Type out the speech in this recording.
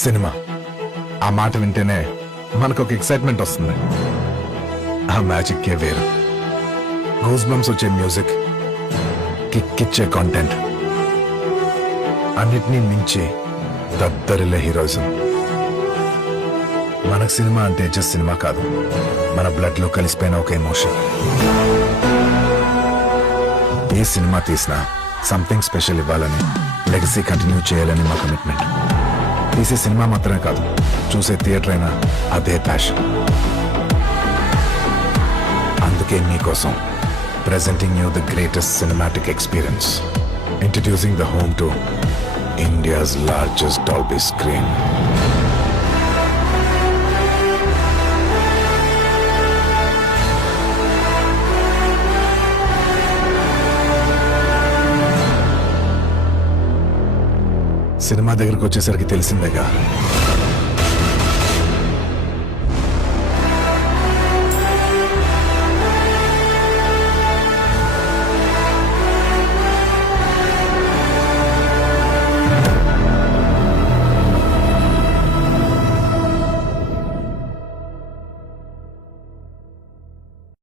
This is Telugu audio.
సినిమా ఆ మాట వింటేనే మనకు ఒక ఎక్సైట్మెంట్ వస్తుంది. ఆ మ్యాజిక్కే వేరు. గూస్ బంప్స్ వచ్చే మ్యూజిక్, కిక్ ఇచ్చే కాంటెంట్, అన్నిటినీ మించి దద్దరిల్లే హీరోయిజం. మనకు సినిమా అంటే జస్ట్ సినిమా కాదు, మన బ్లడ్ లో కలిసిపోయిన ఒక ఎమోషన్. ఏ సినిమా తీసినా సంథింగ్ స్పెషల్ ఇవ్వాలని, లెగసీ కంటిన్యూ చేయాలని మా కమిట్మెంట్. తీసే సినిమా మాత్రమే కాదు, చూసే థియేటర్ అయినా అదే ప్యాషన్. అందుకే మీకోసం presenting you the greatest cinematic experience, introducing the home to India's largest Dolby screen. Cinema దగ్గరకు వచ్చేసరికి తెలిసిందేగా,